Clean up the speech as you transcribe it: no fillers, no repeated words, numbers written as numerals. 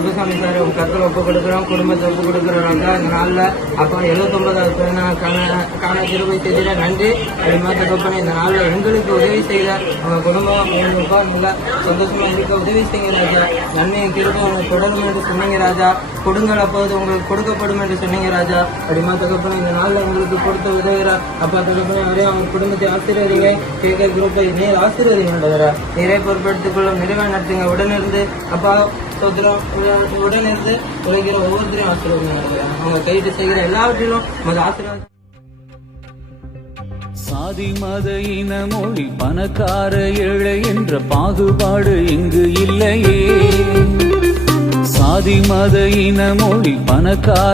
Kuppusamy sir உங்க கருத்தில் ஒப்பு கொடுக்குறோம், குடும்பத்தை ஒப்பு கொடுக்குறோம். இந்த நாளில் அப்போ 79வது காண கிருபை செய்திட நன்றி. அப்படிமா தகப்பனே, இந்த நாளில் எங்களுக்கு உதவி செய்த அவங்க குடும்பம் நல்லா சந்தோஷமா இருக்க உதவி செய்யுங்க ராஜா. நன்மையை கிருபை உங்களுக்கு தொடரும் என்று சொன்னீங்க ராஜா. கொடுங்கள் அப்போது உங்களுக்கு கொடுக்கப்படும் என்று சொன்னீங்க ராஜா. அப்படிமா தகப்பனே, இந்த நாளில் உங்களுக்கு கொடுத்து உதவுகிறார். அப்பா தகப்பனே, அவரே அவங்க குடும்பத்தை ஆசீர்வதிங்க. கேட்க குரூப்பை நீர் ஆசீர்வதிங்க. நீரே பொறுப்படுத்திக் கொள்ளும், நிறைவே நடத்துங்க. உடனிருந்து அப்பா சோதரம் உடனிருந்து உழைக்கிற ஒவ்வொருத்தரையும் ஆசீர்வதிங்க. அவங்க கைட்டு செய்கிற எல்லாவற்றிலும் உங்க ஆசீர்வாதம். சாதி மத இன மொழி பணக்கார ஏழை என்ற பாகுபாடு இங்கு இல்லையே. சாதி மத இன மொழி பணக்கார